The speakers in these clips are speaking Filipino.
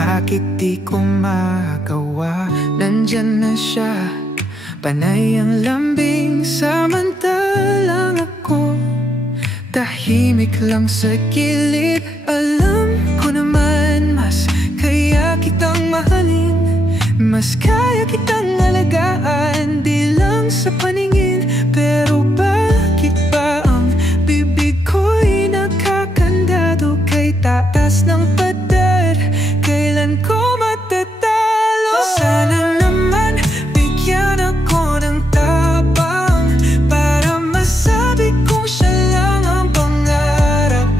bakit di ko magawa? Nandyan na siya, panay ang lambing, samantalang ako tahimik lang sa gilid. Alam ko naman mas kaya kitang mahalin, mas kaya kitang alagaan, di lang sa paningin. Pero bakit ba ang bibig ko'y nakakandado kay taas ng pader? Kailan ko matatalo? Sana naman bigyan ako ng tapang para masabi kong siya lang ang pangarap.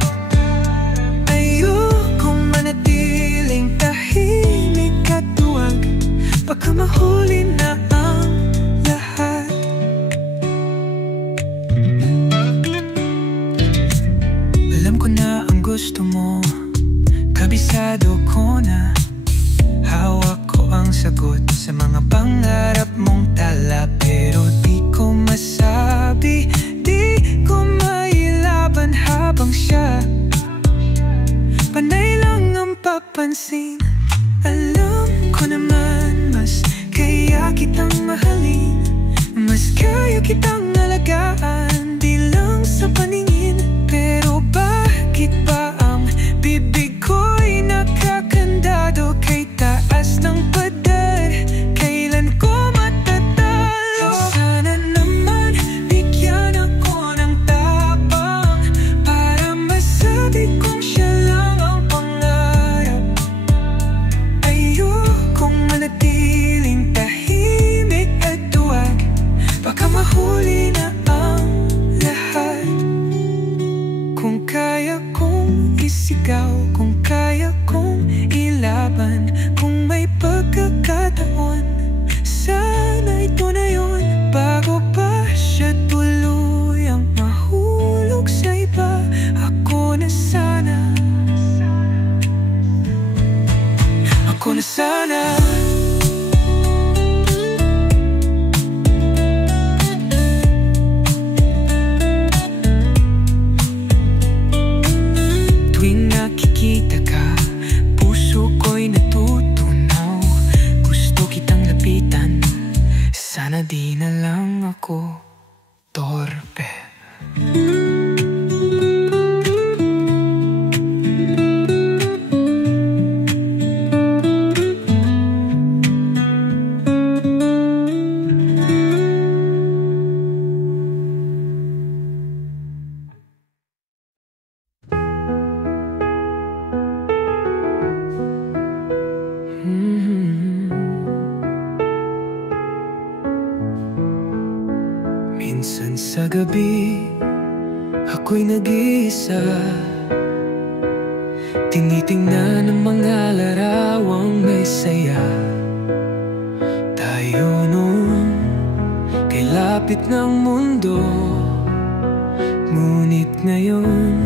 Ayokong manatiling tahimik at duwag, baka mahuli na ang lahat. Alam ko na ang gusto mo, kabisado ko na. Hawak ko ang sagot sa mga pangarap mong tala. Pero di ko masabi, di ko mailaban habang siya panay lang ang papansin. Alam ko naman mas kaya kitang mahalin, mas kaya kitang alagaan, di lang sa paningin. Pero bakit ba ang bibig ko'y nakakandado kay taas ng pader? Kailan ko matatalo? Sana naman bigyan ako ng tapang para masabi kong siya lang ang pangarap. Ayokong manatiling tahimik at duwag, baka mahuli na ang lahat. Kung kaya kong isigaw, kung kaya kong ilaban, kung may pagkakataon, sana ito na yun. Bago pa siya tuluyang mahulog sa iba, ako na sana, ako na sana. Tuwing nakikita ka, puso ko'y natutunaw. Gusto kitang lapitan, sana di na lang ako torpe. Minsan sa gabi, ako'y nag-iisa, tinitingnan ang mga larawang may saya. Tayo noon kay lapit ng mundo, ngunit ngayon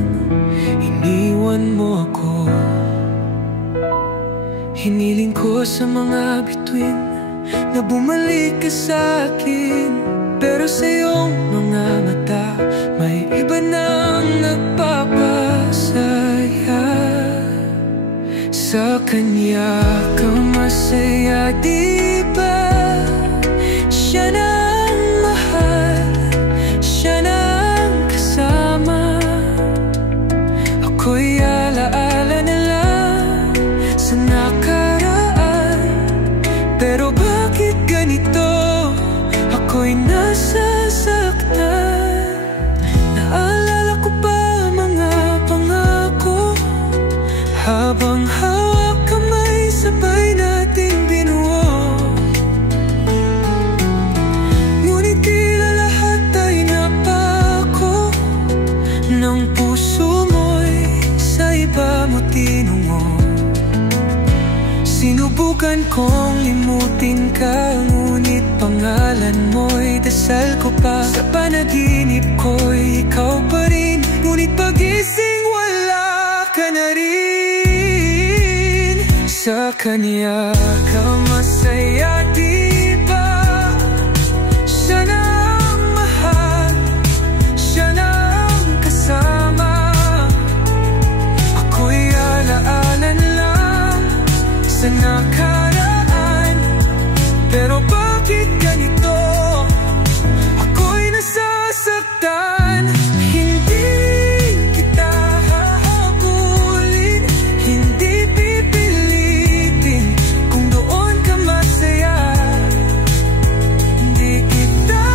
iniwan mo ako. Hiniling ko sa mga bituin na bumalik ka sa akin, pero sa iyong mga mata may iba nang nagpapasaya. Sa kanya ka masaya, di ba? Siya na ang mahal, siya na ang kasama. Ako'y alaala na lang sa nakaraan, pero bakit ganito? Ako'y nasasaktan. Naalala ko pa mga pangako, habang hawak kamay sabay nating binuo. Ngunit tila lahat ay napako ng puso mo'y sa iba mo tinungo. Sinubukan kong limutin ka, ngunit pangalan mo'y dasal ko pa. Sa panaginip ko'y ikaw pa rin, ngunit pagising wala ka na rin. Sa kanya ka masaya, di ba? Siya na ang mahal, siya na ang kasama. Ako'y alaala lang nakaraan. Pero bakit ganito? Ako'y nasasaktan. Hindi kita hahabulin, hindi pipilitin kung doon ka masaya. Hindi kita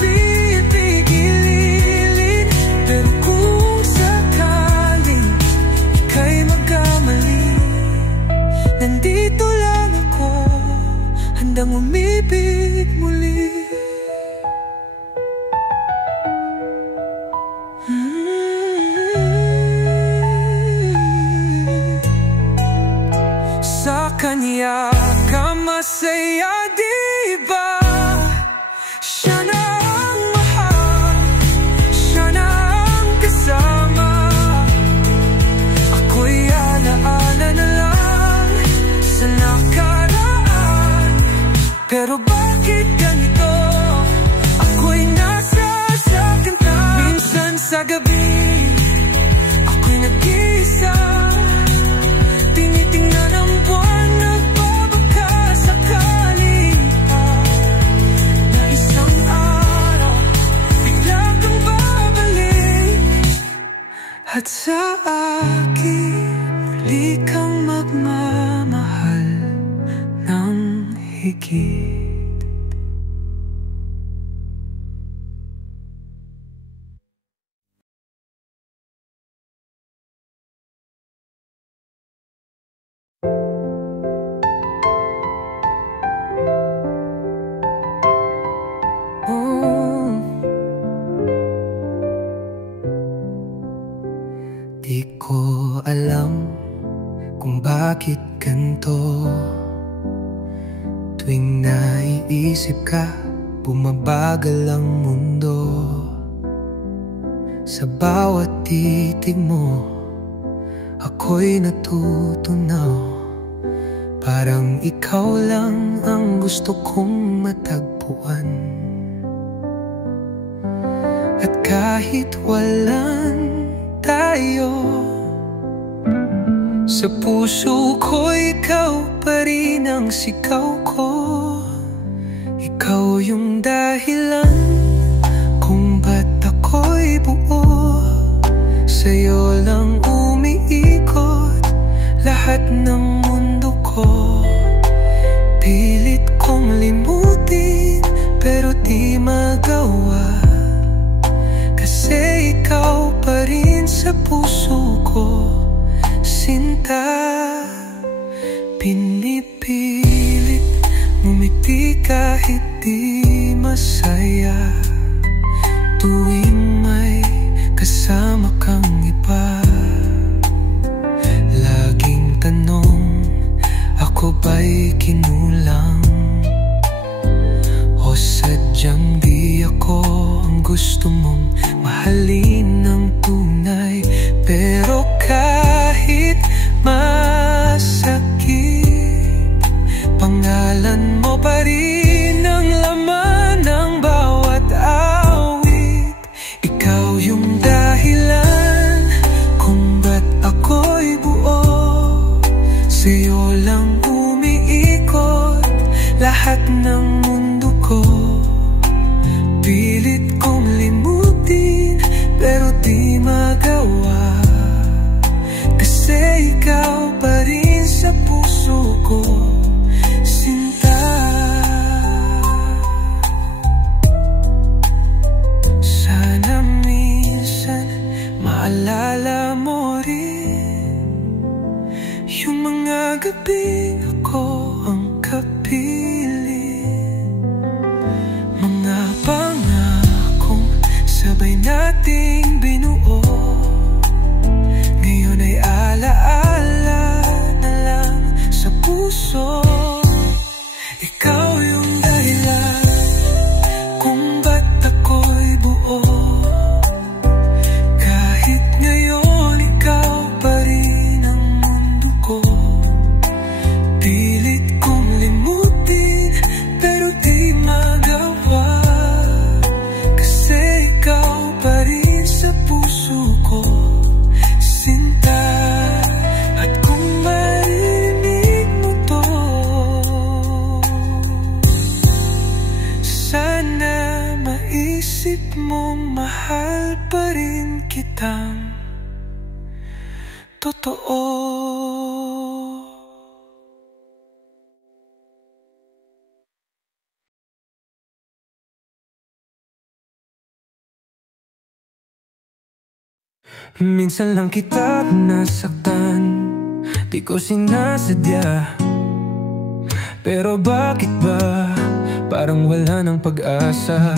pipigilin, pero kung sakaling ika'y magkamali, nandito lang ako, handang umibig muli. Sa kanya ka masaya, diba? Siya na ang mahal, siya na ang kasama. Ako'y alaala na lang sa nakaraan. Pero bakit ganito? Ako'y nasasaktan na. Minsan sa gabi, ako'y nag-iisa, tinitingnan ang buwan, nagbabaka sakaling na isang araw bigla kang babalik, at sa akin muli kang magmamahal ng higit. Di ko alam kung bakit ganito. Tuwing naiisip ka, bumabagal ang mundo. Sa bawat titig mo, ako'y natutunaw. Parang ikaw lang ang gusto kong matagpuan. At kahit walang tayo, sa puso ko ikaw pa rin ang sigaw ko. Ikaw yung dahilan kung ba't ako'y buo. Sa'yo lang umiikot lahat ng mundo ko. Pilit kong limutin pero di magawa, kasi ikaw pa rin sa puso ko, sinta. Pinipilit ngumiti kahit di masaya, tuwing may kasama kang iba. Laging tanong, ako ba'y kinulang? O sadyang di ako ang gusto mong mahalin ng tunay? Pero kahit masakit, pangalan mo pa rin ang laman ng bawat awit. Ikaw yung dahilan kung ba't ako'y buo. Sa'yo lang umiikot lahat ng mundo ko. Pilit kong limutin pero di magawa, kasi ikaw pa rin sa puso ko, sinta. Sana minsan maalala mo rin yung mga gabing ako ang kapiling, mga pangakong sabay nating binuo. Ngayon ay alaala na lang sa puso. Ikaw yung dahilan kung ba't ako'y buo. Kahit ngayon ikaw pa rin ang mundo ko. Pilit kong limutin pero di magawa, kasi ikaw pa rin totoo. Minsan lang kita nasaktan, di ko sinasadya. Pero bakit ba parang wala ng pag-asa?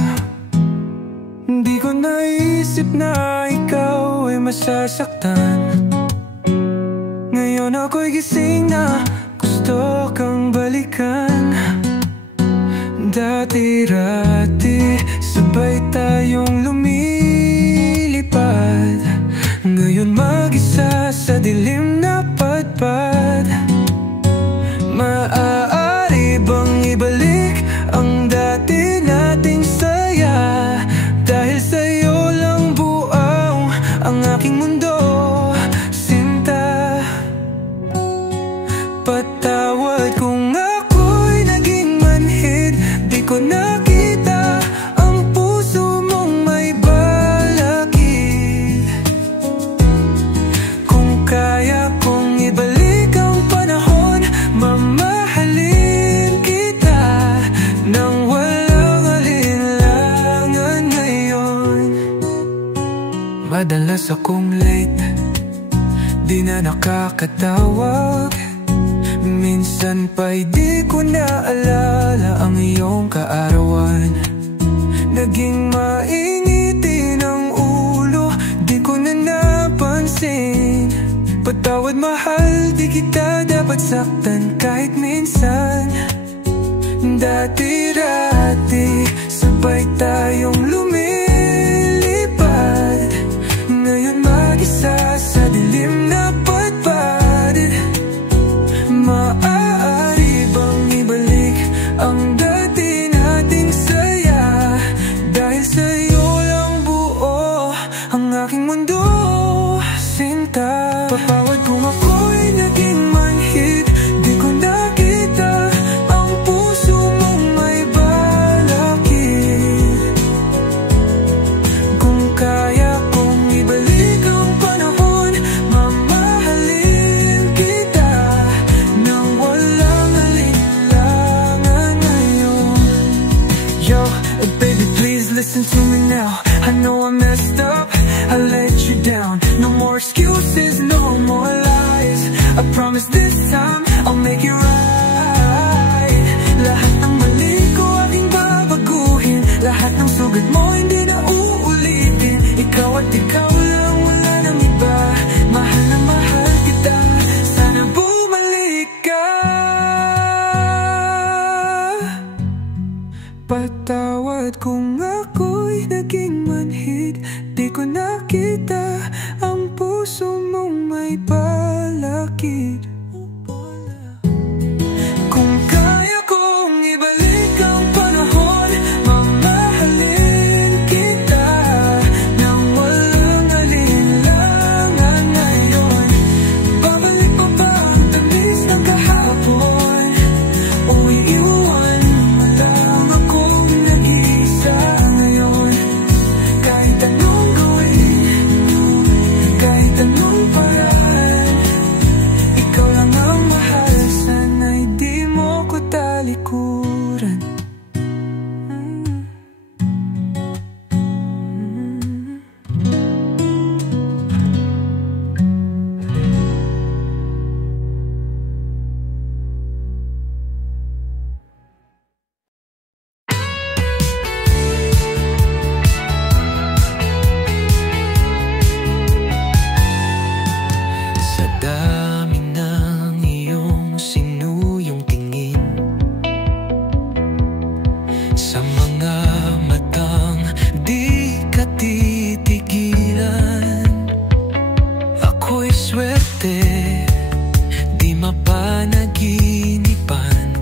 Di ko naisip na ikaw ay masasaktan. Ngayon ako'y gising na gusto kang balikan. Dati-rati sabay tayong lumilipad. Ngayon mag-isa sa dilim na padpad. Maaari bang ibalik ang dati nating saya? Dahil sa'yo lang buaw ang aking mundo, sinta. Patawad kung ako'y naging manhid, di ko nakita ang puso mong may balakid. Kung kaya kong ibalik ang panahon, mamahalin kita nang walang alinlangan ngayon. Madalas akong late, di na nakakatawag. Minsan pa'y di ko naalala ang iyong kaarawan. Naging mainitin ang ulo, di ko na napansin. Patawad mahal, di kita dapat saktan kahit minsan. Dati-rati sabay tayong lumilipad. Ngayon mag-isa sa dilim na padpad. Maaari bang ibalik ang dati nating saya? Dahil sa'yo lang buo ang aking mundo, sinta. Patawad kung ako'y naging manhid, di ko nakita ang puso mong may balakid. Kung kaya kong ibalik ang panahon, mamahalin kita nang walang alinlangan ngayon. Yo, baby, please listen to me now. I know I messed up, I let you down. No more excuses, no more lies. I promise this time I'll make it right. Lahat ng mali ko aking babaguhin. Lahat ng sugat mo hindi na uulitin. Ikaw at ikaw lang, wala nang iba. Mahal na mahal kita, sana bumalik ka. Patawad kung ako'y naging manhid, di ko nakita ang puso mong may balakid. Kung kaya kong ibalik ang panahon, mamahalin kita nang walang alinlangan ngayon. Babalik pa ba ang tamis ng kahapon? O iiwan mo lang akong nag-iisa ngayon? Kahit anong gawin, kahit anong paraan, ikaw lang ang mahal, sana'y di mo ko talikuran. Sa dami ng iyong sinuyong tingin, sa mga matang di ka titigilan, ako'y swerte, di mapanaginipan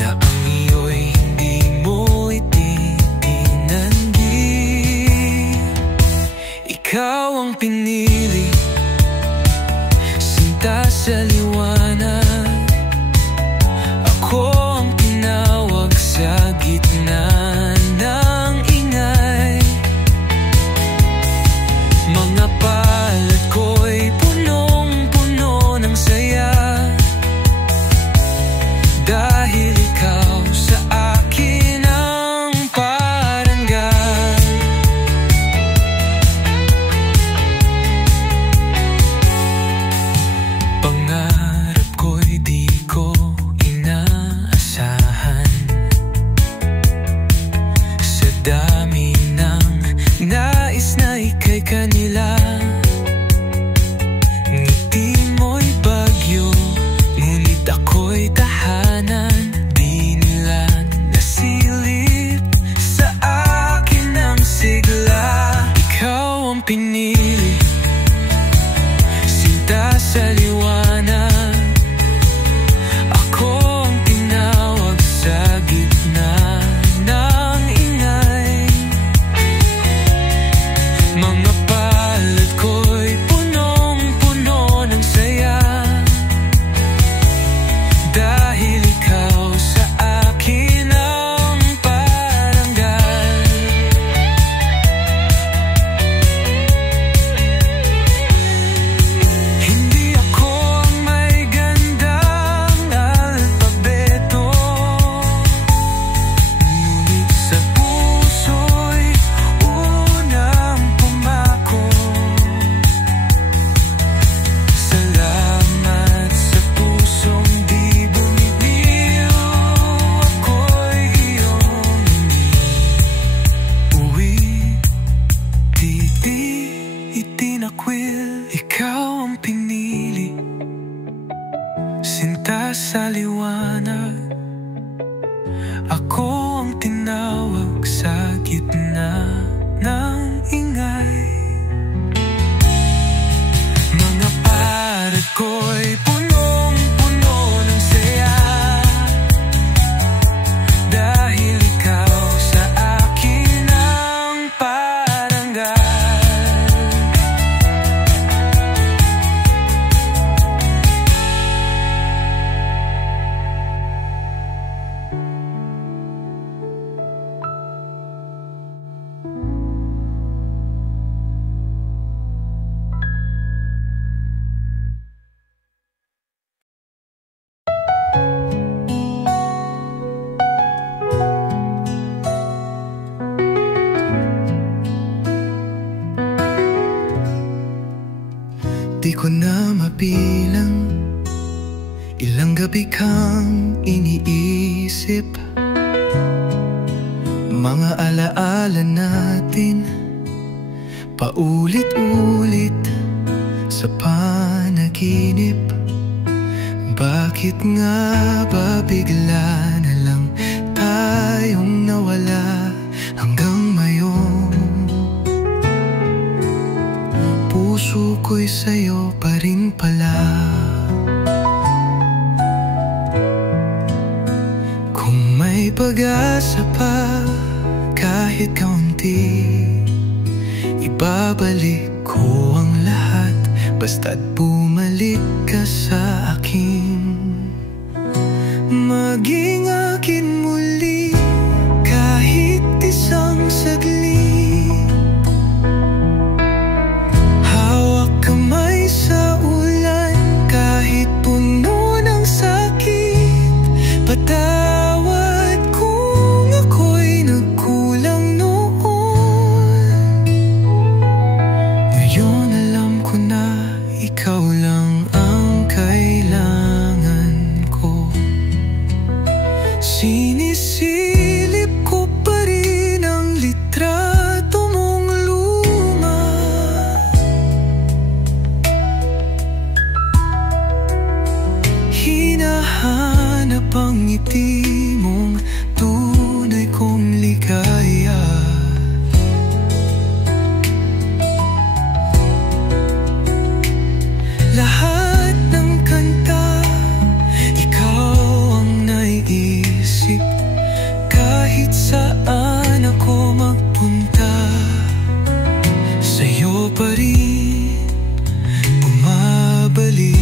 na ang iyo'y hindi mo ititinanggi. Ikaw ang pinili, sinta sa liwanag. Ako ang tinawag sa gitna ng ingay. Mga pinili, sinta sa liwanag. Ako ang tinawag sa gitna ng ingay. Mga palad ko'y punong-puno ng saya, dahil ikaw sa akin ang parangal. Hindi ako ang may gandang alpabeto, ngunit sa puso'y unang pumako. Salamat sa pusong di bumibiro, ako'y iyong uwi. Di itinakwil, ikaw ang pinili, sinta sa liwanag. Ako ang tinawag sa gitna ng ingay. Mga palad ko'y punong-puno ng saya, dahil ikaw sa akin ang parangal. Di ko na mabilang ilang gabi kang iniisip, mga alaala natin paulit-ulit sa panaginip. Bakit nga ba bigla na lang tayong nawala hanggang ngayon? Puso ko'y sa'yo pa rin pala. Kung may pag-asa pa kahit kaunti, ibabalik ko ang lahat, basta't bumalik ka sa akin. Maging akin muli kahit isang saglit, hawak kamay sa ulan kahit puno ng sakit. Patawad kung ako'y nagkulang noon. Ngayon alam ko na ikaw lang ang kailangan ko. Sinisilip ko pa rin ang litrato mong luma, hinahanap ang ngiti mong tunay kong ligaya. Lahat ng kanta, ikaw ang naiisip, kahit saan ako magpunta, sa'yo pa rin bumabalik.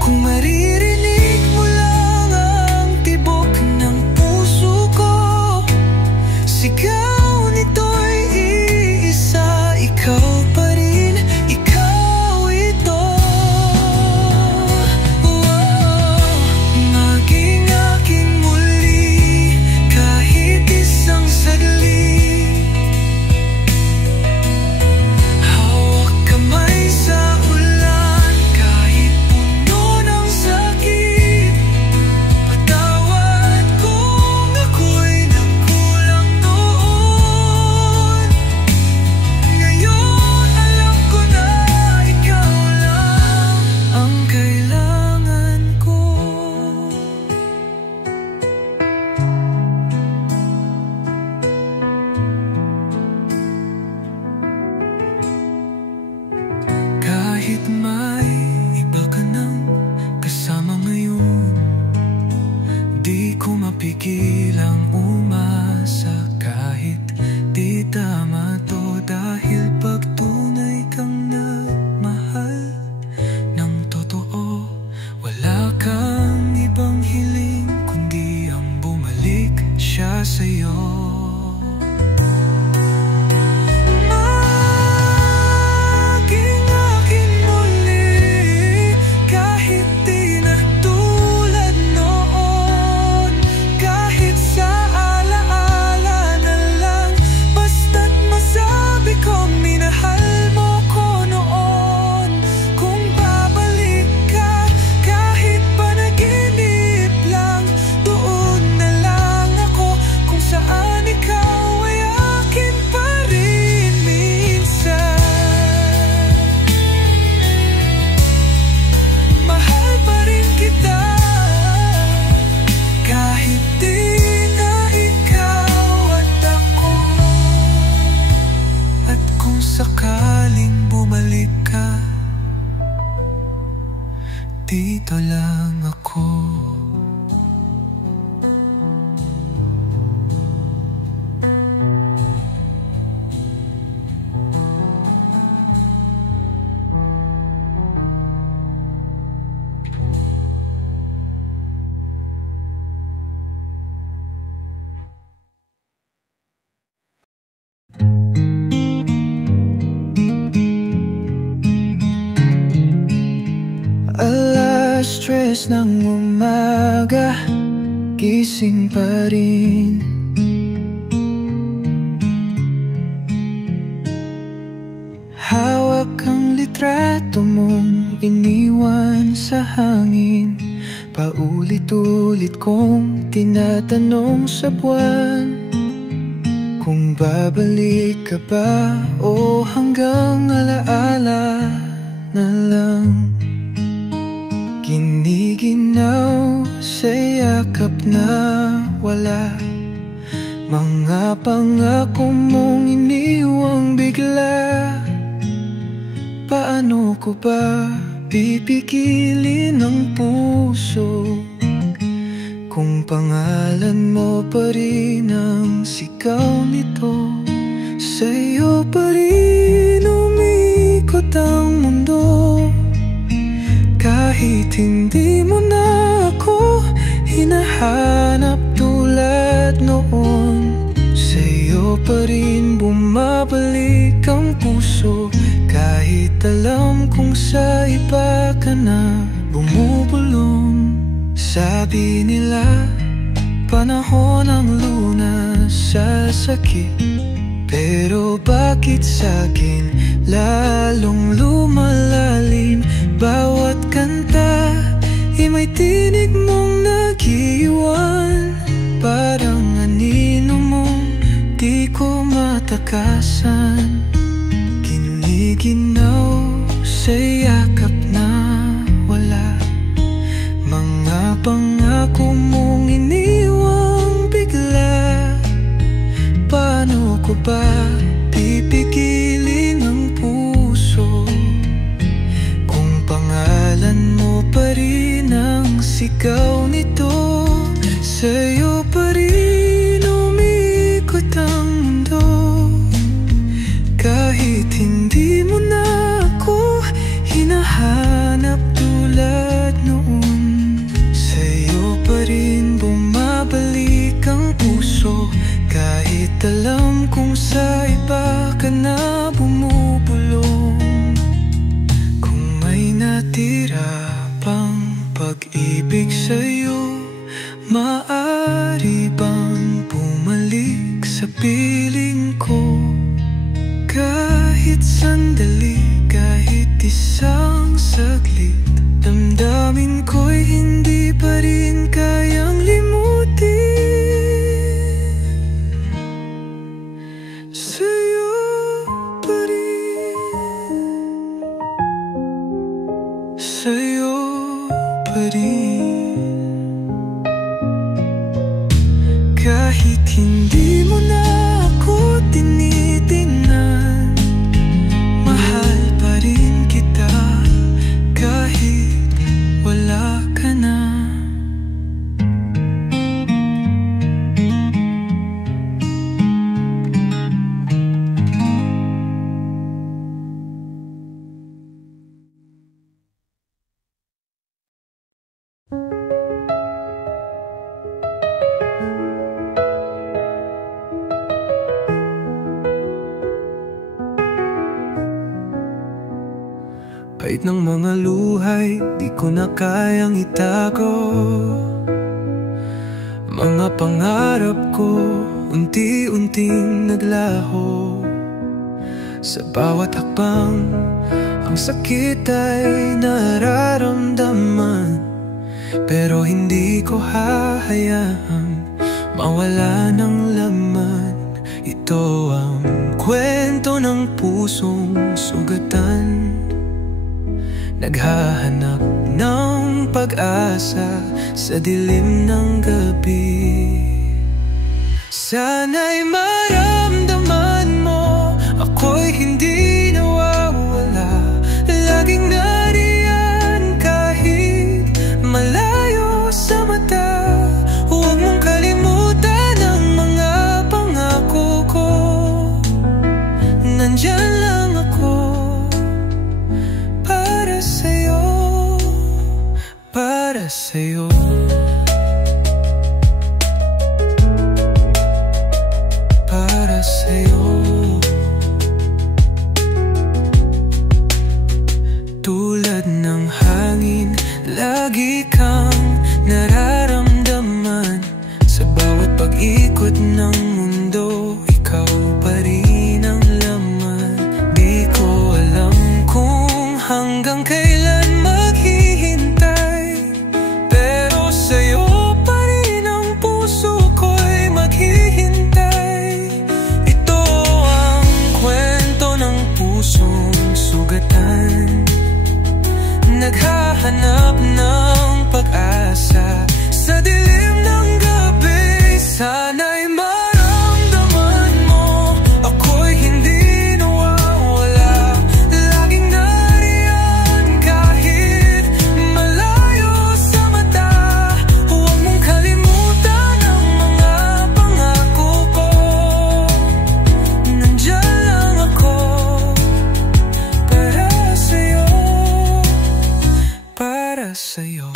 Kung maririnig mo lang ang tibok ng puso ko, sigaw nito'y iisa, ikaw pa rin, ikaw ito. Maging akin muli kahit isang saglit, Kahit may iba ka nang kasama ngayon, di ko mapigilang umasa. Kahit di tama to, dahil pag tunay kang nagmahal ng totoo, wala kang ibang hiling kundi ang bumalik siya sa'yo. Sakaling bumalik ka, dito lang ako. Alas 3 ng umaga, gising pa rin. Hawak ang litrato mong iniwan sa hangin. Paulit-ulit kong tinatanong sa buwan kung babalik ka ba o hanggang alaala na lang. Giniginaw sa yakap na wala, mga pangako mong iniwang bigla. Paano ko ba pipigilin ang puso kung pangalan mo pa rin ang sigaw nito? Sa'yo pa rin umikot ang mundo, kahit hindi mo na ako hinahanap tulad noon. Sa'yo pa rin bumabalik ang puso, kahit alam kong sa iba ka na bumubulong. Sabi nila, panahon ang lunas sa sakit, pero bakit sa'kin lalong lumalalim? Bawat kanta ay may tinig mong nag-iwan, parang anino mong di ko matakasan. Giniginaw sa yakap na wala, mga pangako mong iniwang bigla. Paano ko ba pipigilin ang puso kung pangalan mo pa rin ang sigaw nito? Sa'yo pa rin umikot ang mundo, kahit hindi mo na ako hinahanap tulad noon. Sa'yo pa rin bumabalik ang puso, kahit alam kong sa iba ka na bumubulong. Kung may natira pang pag-ibig sa'yo, maaari bang bumalik sa piling ko? Kahit sandali, kahit isang saglit, damdamin ko'y hindi pa rin kayang limutin. Sa'yo pa rin, sa'yo pa rin, kahit hindi mo na ako tinitingnan, mahal pa rin kita. Kahit ng mga luhay, di ko na kayang itago. Mga pangarap ko, unti-unting naglaho. Sa bawat hakbang, ang sakit ay nararamdaman. Pero hindi ko hahayaan mawala ng laman. Ito ang kwento ng pusong sugatan, naghahanap ng pag-asa sa dilim ng gabi. Sana'y maramdaman mo ako'y hindi nawawala. Laging nariyan kahit malayo sa mata. Huwag mong kalimutan ang mga pangako ko. Nandyan lang ako para sa'yo, para sa'yo. Para sa'yo. Tulad ng hangin, lagi kang nararamdaman. Sa bawat pag-ikot ng mundo, ikaw pa rin ang laman. Di ko alam kung hanggang kailan maghihintay, pero sa'yo pa rin ang puso ko'y maghihintay. Ito ang kwento ng pusong sugatan, naghahanap ng pag-asa sa dilim ng gabi. Sana'y maramdaman mo ako'y hindi nawawala. Laging nariyan kahit malayo sa mata. Huwag mong kalimutan ang mga pangako ko. Nandyan lang ako para sa'yo, para sa'yo.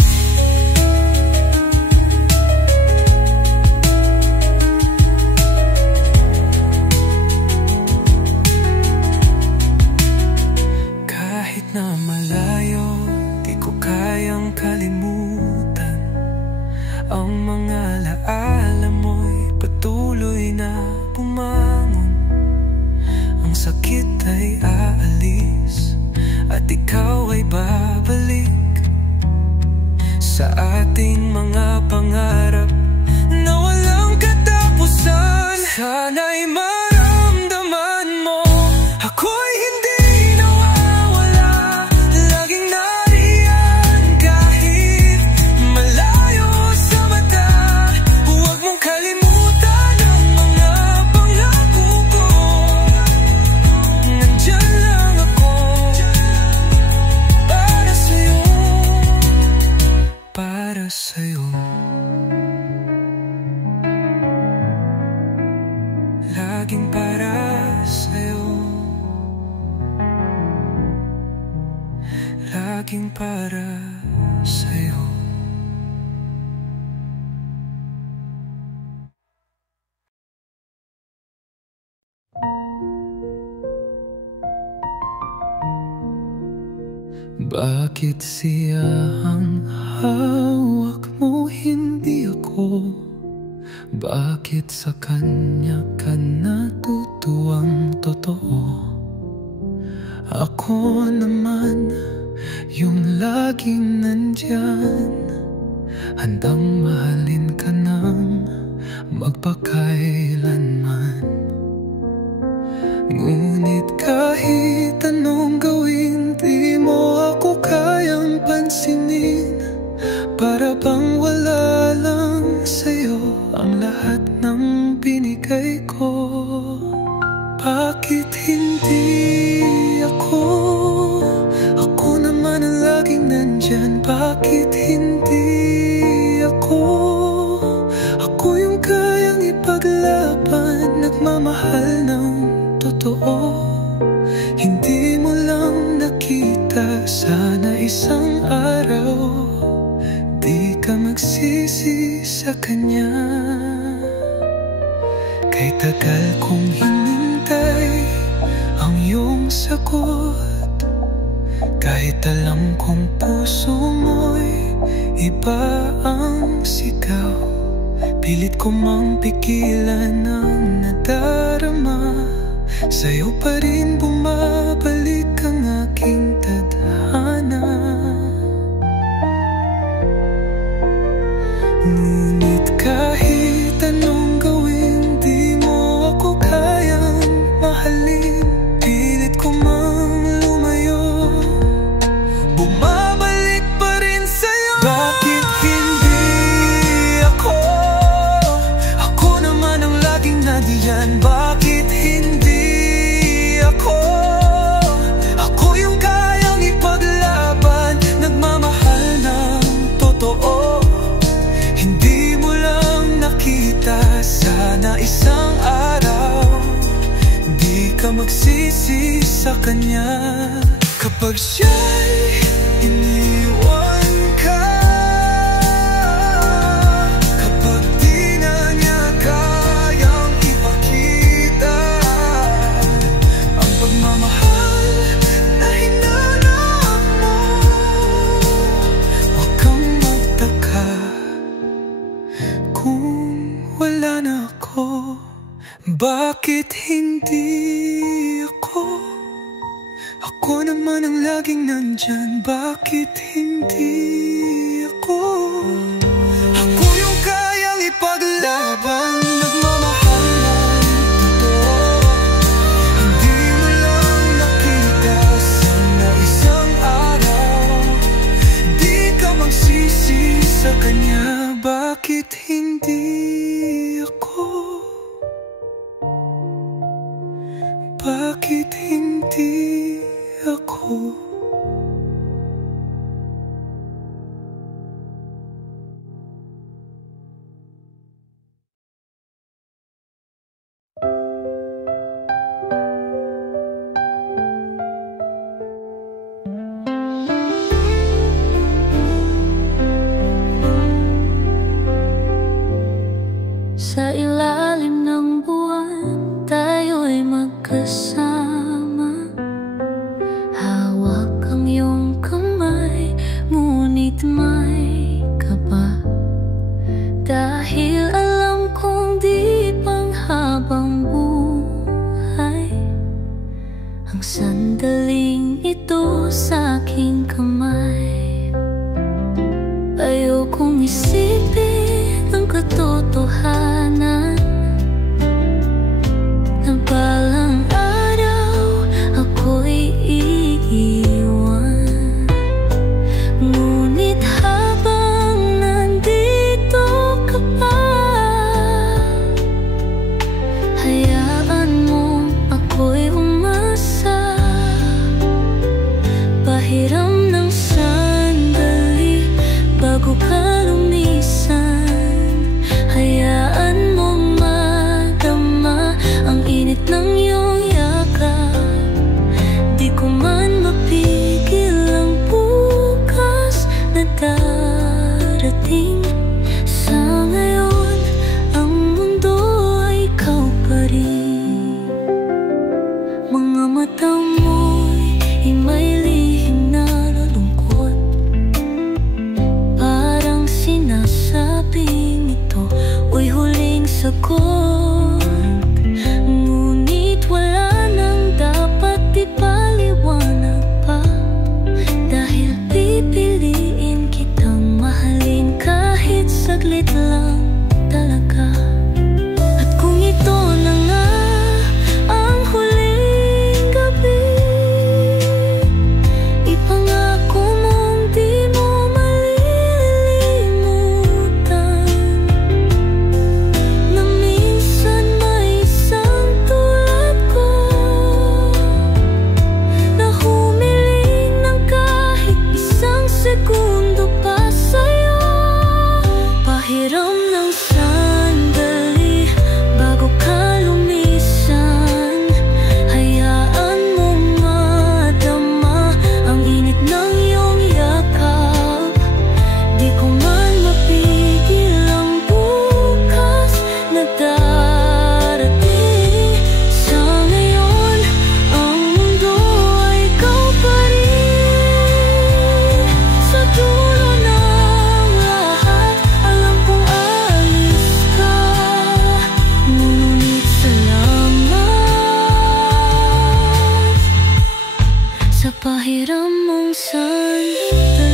Kahit na malayo, di ko kayang kalimutan ang mga alaala mo'y patuloy na bumangon. Ang sakit ay aalis at ikaw ay babalik sa ating mga pangarap na walang katapusan. Sana'y maramdaman mo ako'y hindi nawawala. Laging nariyan kahit malayo sa mata. Huwag mong kalimutan ang mga pangako ko. Nandyan lang ako para sa'yo, para sa'yo. Laging para sa'yo, laging para sa'yo. Bakit siya ang hawak mo, hindi ako? Bakit sa kanya ka natutuwang totoo? Ako naman yung laging nandyan, handang mahalin ka ng magpakailanman. Ngunit kahit anong gawin, di mo ako kayang pansinin. Para bang wala lang sa'yo ang lahat ng binigay ko. Bakit hindi ako? Ako naman ang laging nandyan. Bakit hindi ako? Ako yung kayang ipaglaban, nagmamahal ng totoo. Hindi mo lang nakita, sana isang araw di ka magsisi sa kanya. Kay tagal kong hinintay ang iyong sagot, Kahit alam kong puso mo'y iba ang sigaw, pilit ko mang pigilan ang nadarama. Sa'yo pa rin bumabalik ang aking tadhana. Ngunit kahit anong gawin, di mo ako kayang mahalin. Pilit ko mang lumayo, bumabalik pa rin sa'yo. Bakit hindi ako? Ako naman ang laging nandiyan. Bakit hindi ako? Ako yung kayang ipaglaban, nagmamahal ng totoo. Hindi mo lang nakita, sana isang araw di ka magsisi sa kanya. Kapag siya'y iniwan ka, kapag di na niya kayang ipakita ang pagmamahal na hinanap mo, huwag kang magtaka kung wala na ako. Bakit hindi ako? Ako naman ang laging nandyan. Bakit hindi ako? Ako yung kayang ipaglaban, nagmamahal ng totoo. Hindi mo lang nakita, sana isang araw di ka magsisi sa kanya. Bakit hindi ako? Bakit hindi ako? Sa ilalim ng buwan, tayo'y magkasama. Hawak ang iyong kamay, ngunit may kaba. Dahil alam kong di panghabang buhay ang sandaling ito sa aking kamay. Ayokong isipin ang katotohanan na balang araw ako'y iiwan. Ngunit habang nandito ka pa, hayaan mo ako'y umasa. Pahiram ng pahiram mong sandali.